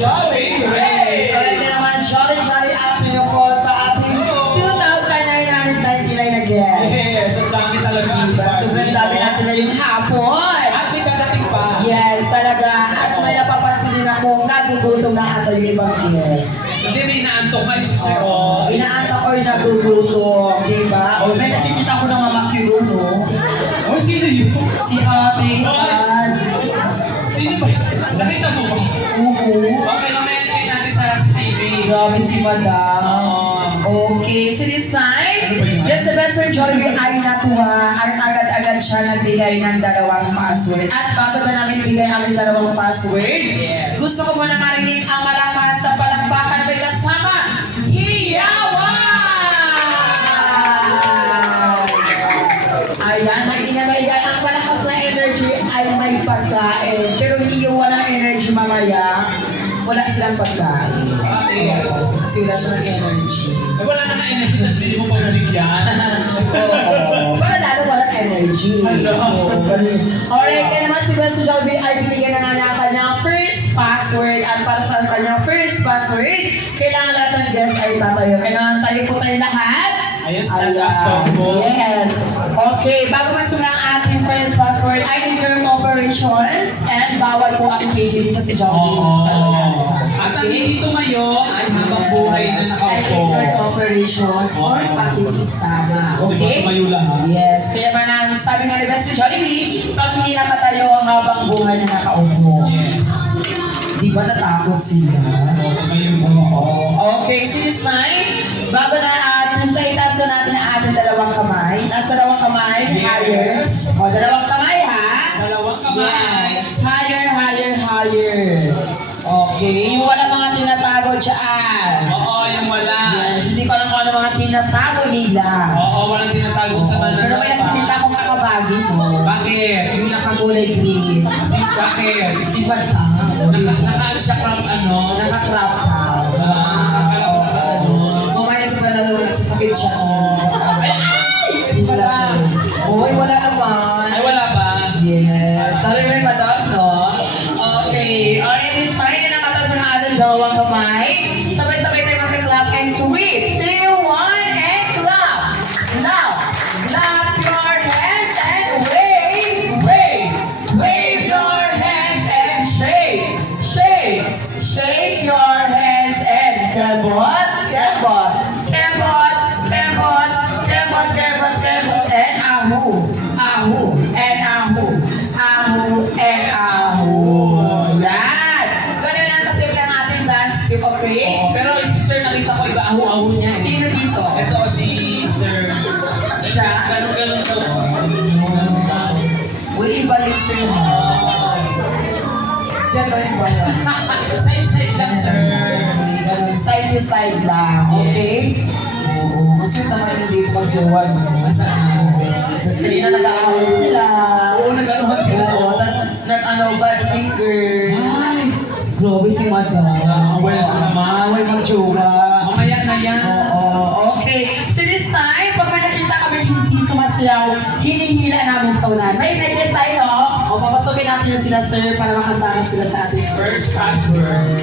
Jolly Race! So, ito naman, Jolly afternoon po sa ating 2,999 na guests. Yes, ang dami talaga. Diba? Sobrang dami natin na yung hapon. At may dadating pa. Yes, talaga. At may napapansin din akong nagugutom na ata yung ibang guests. Hindi, may inaantok kayo si Sir Inaantok or nagugutom, diba? O may nakikita ko ng Mama Q doon, no? Oh, sino yun? Si Ate Ann. Sino ba? Nakita mo ba? Oo. Okay, mamaya check natin sa TV. Grabe si Madam. Okay, so this time, yes, si Best Friend Jollibee ay natuwa at agad-agad siya nagbigay ng dalawang password. At bago na namin ibigay ang dalawang password, gusto ko muna marinig ang malakas sa palakpakan may kasama, Iyawan! Ayan, may inabigay ang malakas na energy ay may pagkain. Pero hindi yung walang energy mamaya, wala silang pagkain. Kasi wala silang energy. Eh, wala na energy, tapos hindi mo pa nabigyan. Oo. Para lalo walang energy. Alright, kaya naman si Best Jollibee ay binigyan na nga niya ang kanyang first password. At para sa kanyang first password, kailangan lahat ng guests ay tatayo. Kaya naman tayo po tayo lahat. Ayan, stand up po. Yes. Okay, bago magsimula ang ating first password, I need your operations and bawal po ang KJ dito si Jollibee. At ang hindi tumayo ay habang buhay na I nakaupo. need your operations or pakikisama. Di ba Okay? tumayo lahat? Yes, kaya ba nang sabi nga ni Best Jollibee, pag hindi nakatayo habang buhay na nakaupo. Yes. Di ba natakot sila? Tumayo mo. Okay, so this time, bago na itaas na natin ang ating dalawang kamay. Taas dalawang kamay, higher. Yes. O, dalawang kamay ha. Dalawang kamay. Yes. Higher. Okay, yung wala mga tinatago dyan. Oo, yung wala. Yes, hindi ko alam kung ano mga tinatago nila. Oo, walang tinatago sa mananap. Pero may nakikita akong kakabagi mo. Bakit? Yung nakakulay green. Bakit? Si Bata. Nakaano siya from ano? Naka-crop top. Kumaya sa panalo, nagsasakit siya. Ay! Wala. Uy, wala naman. Ay, wala ba? Yes. Sabi mo yung madam, no? Okay. Alright, this time, nakataas na ating dalawang kamay. Sabay-sabay tayo mag-clap and tweet. 3, 1, and clap. Clap. Clap your hands and wave. Wave your hands and shake. Shake your hands and kebot. And ahu. Yan. Ganun lang kasi ang ating dance tip, okay? Pero si Sir, nakita ko iba ahu-ahu niya. Sino dito? Ito si Sir. Siya? Ganun to. Uy, ibalik sa'yo ha. Siya to iba yan. Side lang, Sir. Ganun, side to side lang, okay? Oo, kasi naman yung dito mag-jowa, no? Tapos kanina nag-aaway sila. Oo, nag-anuhan sila. Oo, tapos bad finger. Ay, grabe si Madam. Well naman. Away mag-jowa. Mamaya na yan. Oo, okay. So this time, pag may nakita kami hindi sumasayaw, hinihila namin sa unan. May guest tayo, no? O, papasukin natin yung sila, sir, para makasama sila sa ating First password.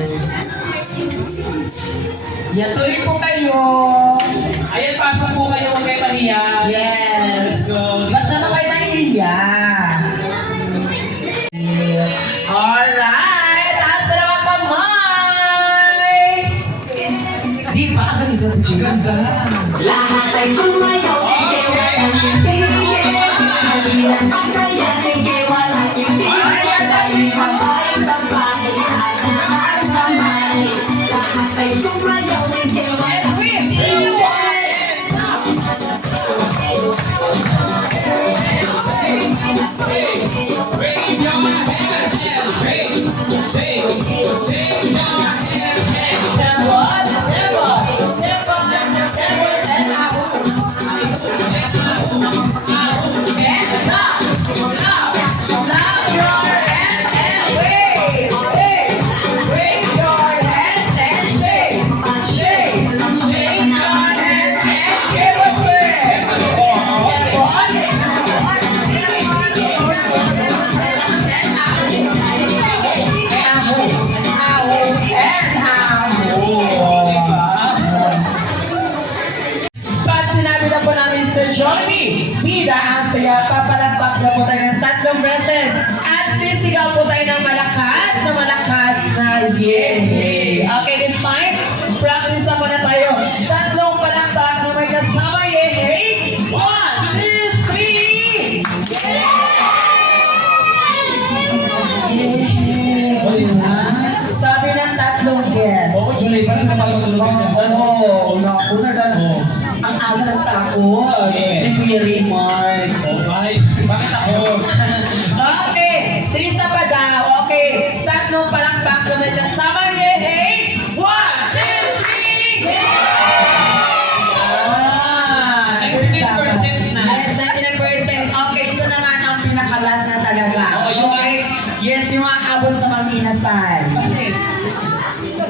Yan, tuloy po kayo. Ayan, pasok po kayo. Huwag kayo mahiya. Yes. So, Ba't naman kayo nahihiyan? Alright! Taas na naman kamay! Di ba? Ang ganda. Lahat ay sumayaw, sige walang Bilang masaya, sige walang hindi Sabay-sabay, sabay Lahat ay sumayaw, sige walang raise your hands and shake your hands Give us Yay! Okay, this time, practice na muna tayo. Tatlong palakpak na may kasama, yay! 1, 2, 3! Wala na. Sabi ng tatlong guest. Oo, July pa rin napapatulog ka. Oo, naku na Oo. ang aga ng takot. Yes. Ni Kuya Raymond. Oh, guys, bakit ako? Okay, sa isa pa daw. Okay, tatlong palakpak na may kasama, yay! 1, 2, 3! Ah, 99% na. Yes, 99%. Okay, ito naman ang pinakalas na talaga. Oo, yung- Okay, yes, yung aabot sa mga inasal. Bakit?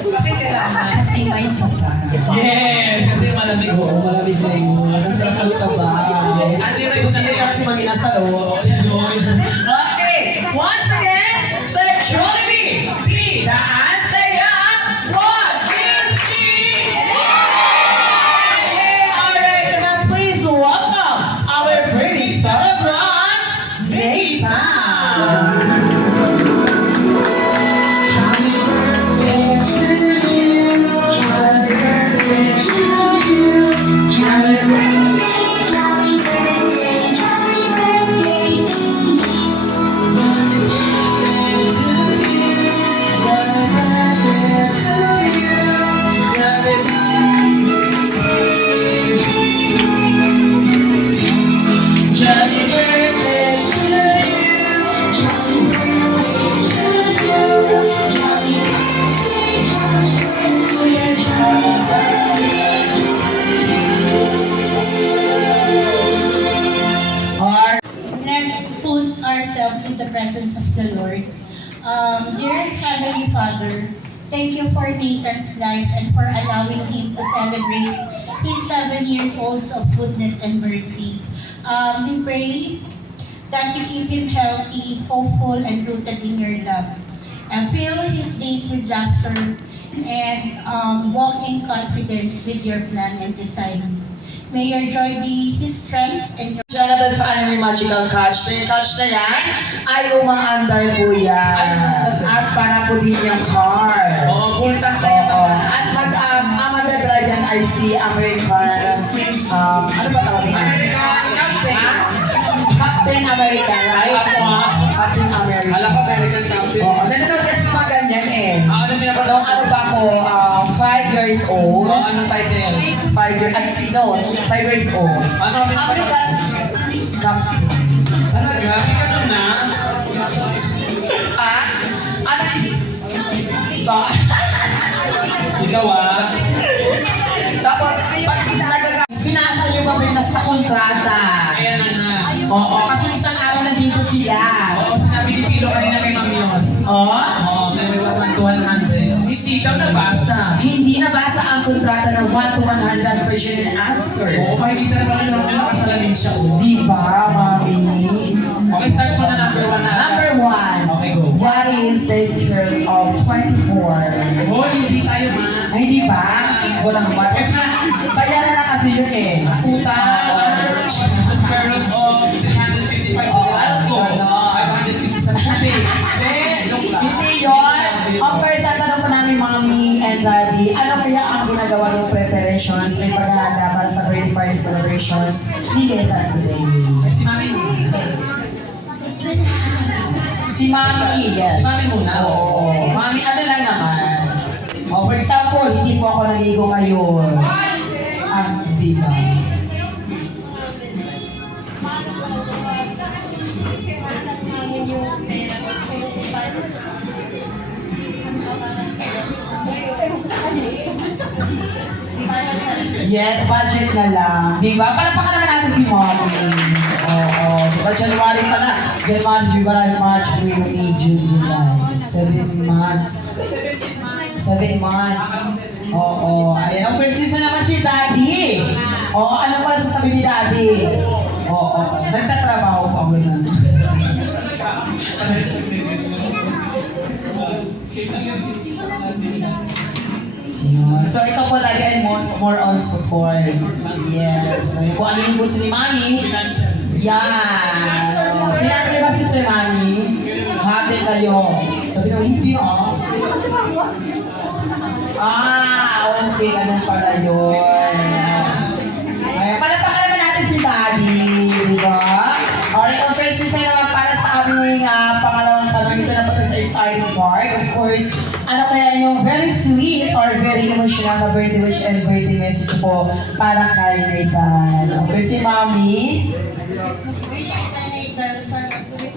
Bakit kailangan? Kasi may sabaw. Yes! Kasi malamig. Oo, malamig na yun. Kasi may sabaw. Yes. Sige kasi mag inasal, oh. Siya doon. Okay, once again, say Jollibee. Be the answer, yeah. 1, 2, 3. Alright, can I please welcome our birthday celebrants, Nesa. Happy birthday to you. Happy birthday to you. Happy birthday. Let's put ourselves in the presence of the Lord. Dear Heavenly Father, thank you for Nathan's life and for allowing him to celebrate his 7 years old of goodness and mercy. We pray that you keep him healthy, hopeful, and rooted in your love. And fill his days with laughter and walk in confidence with your plan and design. May your joy be his strength and your Jonathan sa kanya may magical catch. So yung catch na yan ay umaandar po yan. At para po din yung car. Oo, bultak na Oo. yan. At ang mag-drive yan ay si American, ano ba tawag niya? Captain. Ha? Captain America, right? Ako, ha? Captain America. Alam ko, American Captain. Oo, nanonood kasi mga ganyan eh. Ano pinapanood? Nung ano ba ako, 5 years old. Oo, anong title? 5 years, no, 5 years old. Ano ang pinapanood? American Captain. Talaga? May ganun na? Ah? Ano? Ito. Ikaw ah. Tapos, pag pinasa nyo ba may nasa kontrata? Ayan na nga. Oo, kasi isang araw nandito sila. Oo, sinabi ni Pilo kanina kay Ma'am yun. Oo? Oo, may 1 to 100. Hindi daw nabasa. Hindi nabasa ang kontrata ng 1 to 100 question and answer. Oo, makikita na pala yung Ma'am nakasalamin siya. Oh. Di ba, mami? Okay, start mo na number 1 na. Number 1. Okay, go. What is the square of 24? Oo, hindi tayo ma. Ay, di ba? Walang what. Kasi nga, bayaran na kasi yun eh. Puta. The square root of 355 sa algo. 550 sa tubig. Joke lang. Hindi yun. Of course, ang tanong po namin, Mommy and Daddy, ano kaya ang ginagawa ng preparations, may paghahanda para sa birthday party celebrations ni Nathan today? Ay, si Mami. Si Mommy, yes. Si Mami muna. Oo. Mommy, ano lang naman. Oh, for example, hindi po ako naligo ngayon. Ah, di ba? Yes, budget na lang. Di ba? Palapakan naman natin si Mommy. Oo. Diba, January pa na. January, February, March, April, May, June, July. 7 months. 7 months. Oo. Ayan, ang preciso naman si Daddy. Oo, ano pala sasabihin ni Daddy? Oo. Nagtatrabaho pa ako na. Yeah. So ikaw po Daddy ay more on support. Yes. So kung ano yung gusto ni Mami, yan. Financial ba si Sir Mami? Hati kayo. Sabi ko, hindi ah. cake, ganun pala yun. Ayan, palapakan naman natin si Daddy, di ba? Alright, ang first isa naman para sa aming pangalawang tanong, ito na po sa exciting part. Of course, ano kaya yung very sweet or very emotional na birthday wish and birthday message po para kay Nathan. Of course, si Mommy. Wish ko na Nathan sa tuloy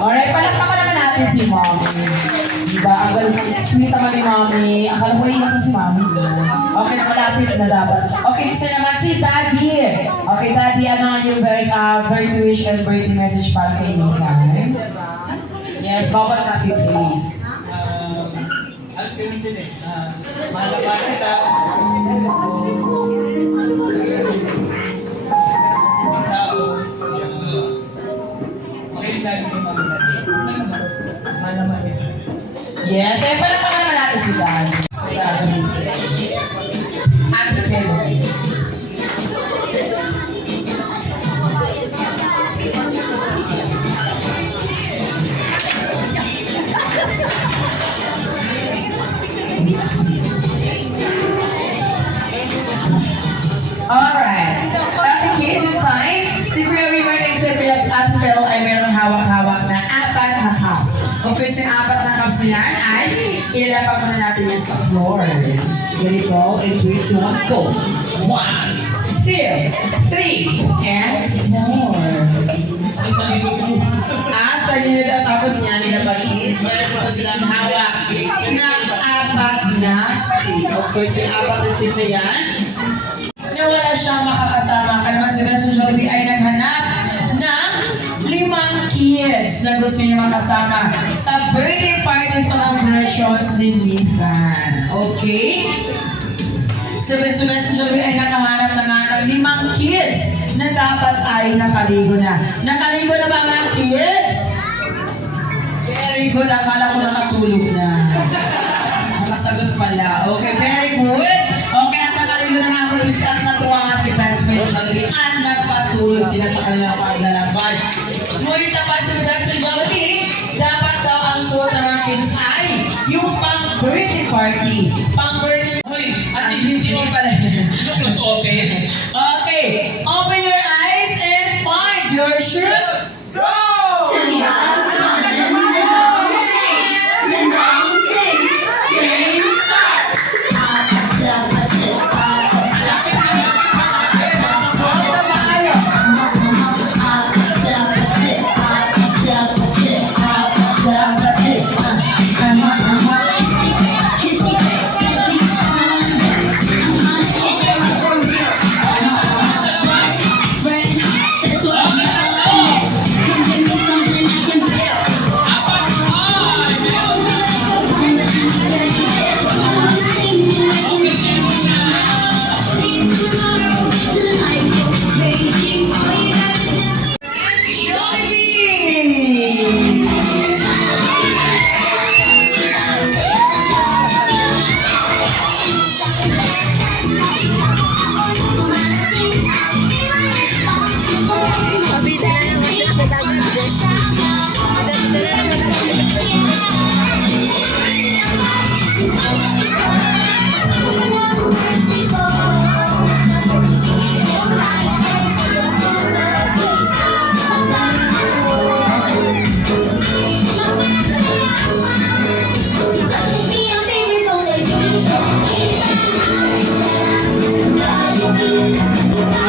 Alright, palakpakan naman natin si Mommy. Diba? Ang galing, sweet naman ni Mommy. Akala ko iyak ko si Mommy. Okay na, malapit na dapat. Okay, so naman si Daddy. Okay, Daddy, ano ang yung birthday wish and birthday message para kay Nathan? Yes, bawal copy, please. Alas ganun din eh. Mahal kita. Tao. Okay, lagi yung mga natin. Mahal naman ito. Yes, eh, palakpakan naman natin si Daddy. Si Daddy. Ate Kelly. Alright. Ate Kids inside. Si Kuya River and si Kuya Ate Pero ay meron hawak-hawak na 4 na cups. Of course, yung 4 na cups na yan ay ilalapag muna natin yan sa floors. Ganito. In 3, 2, 1, go. 1, 2, 3, and 4. At pag tapos niya, nilabag kids, meron po silang hawak na 4 na stick. Of course, yung 4 na stick na yan, na wala siyang makakasama. Kaya naman si Benson Jollibee ay naghanap ng 5 kids na gusto niya makasama sa birthday party celebrations ni Nathan. Okay? Si Benson Jollibee ay nakahanap na nga ng 5 kids na dapat ay nakaligo na. Nakaligo na ba mga kids? Very good. Akala ko nakatulog na. Nakasagot pala. Okay, very good. Okay, at nakaligo na nga ako kids at natuwa nga si Best Friend Jollibee at nagpatuloy sila sa kanilang paglalakad. Ngunit pa si Best Friend Jollibee, dapat daw ang suot ng mga kids ay yung pang-birthday party. Pang-birthday Hoy, ate, hindi mo pala. close open. Okay, open your eyes and find your shoes. Suot na maayo. That's it.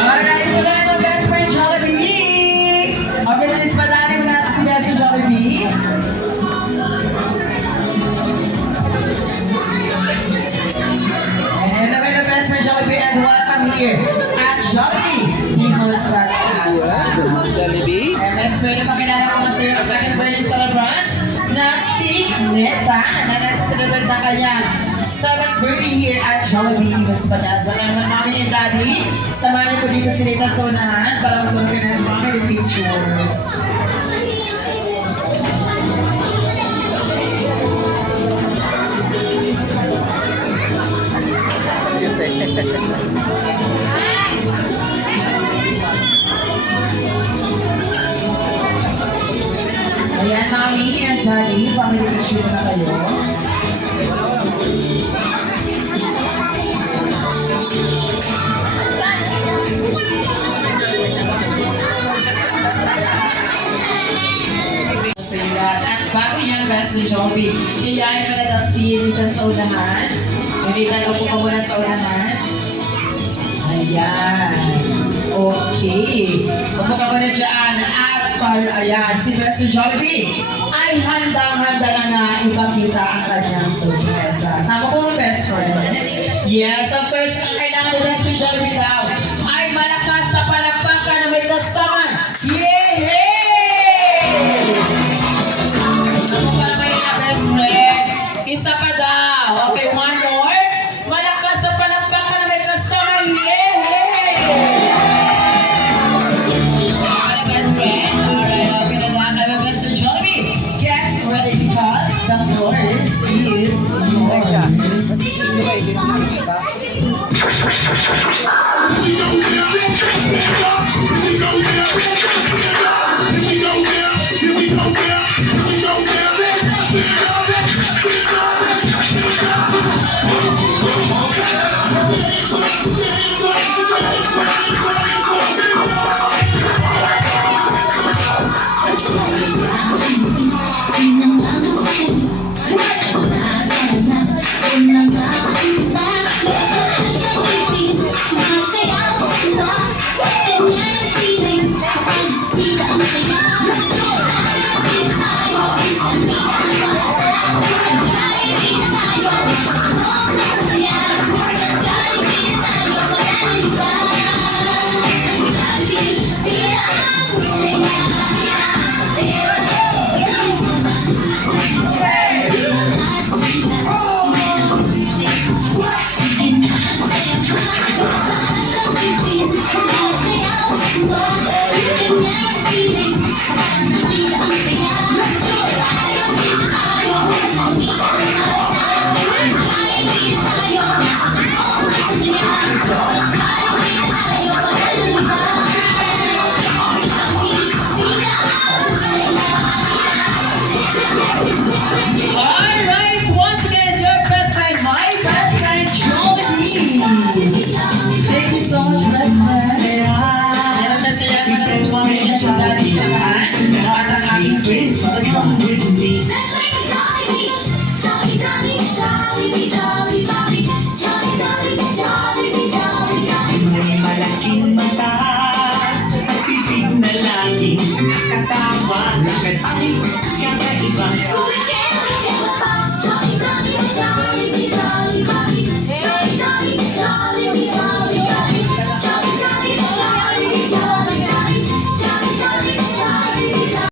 Alright, so then ang Best Friend Jollibee. Okay, please patanin mo natin si Best Friend Jollibee. And naman ang Best Friend Jollibee and welcome here at Jollibee People's Podcast. Jollibee? And let's pray na pakilala ko sa iyo ang ating birthday celebrants na si Neta na nasa tinabag na kanyang 7th birthday here at Jollibee People's Podcast. So kaya Mami and Daddy, samahan niyo po dito si Neta sa unahan para magtulog na sa mga pictures. Daddy, family picture na kayo. So yun lahat. At bago yan, Best Jollibee, hiyain mo na si Nathan sa unahan. Nathan, upo ka muna sa unahan. Ayan. Okay. Upo ka muna dyan. At ayan, si Best Jollibee ay handang-handa na ipakita ang kanyang sorpresa. Tama po, best friend? Yes, ang first ang kailangan ni Best Jollibee daw ay malakas sa palakpakan na may kasaman. Yay! Ako pala may na best friend. Isa pa daw. Okay, one more. Malakas sa palakpakan na may kasama. Yay! Ano best friend? Alright, okay na lang. Ano best friend Jollibee? Get ready because the floor is yours. Alright, once again, your best friend, my best friend, Jollibee. Thank you so much, best friend. Alam na sila para sa mga mga sa daddy sa lahat. At ang aking praise. May malaking mata at bibig na laging nakatawa. Bakit ay kakaiba?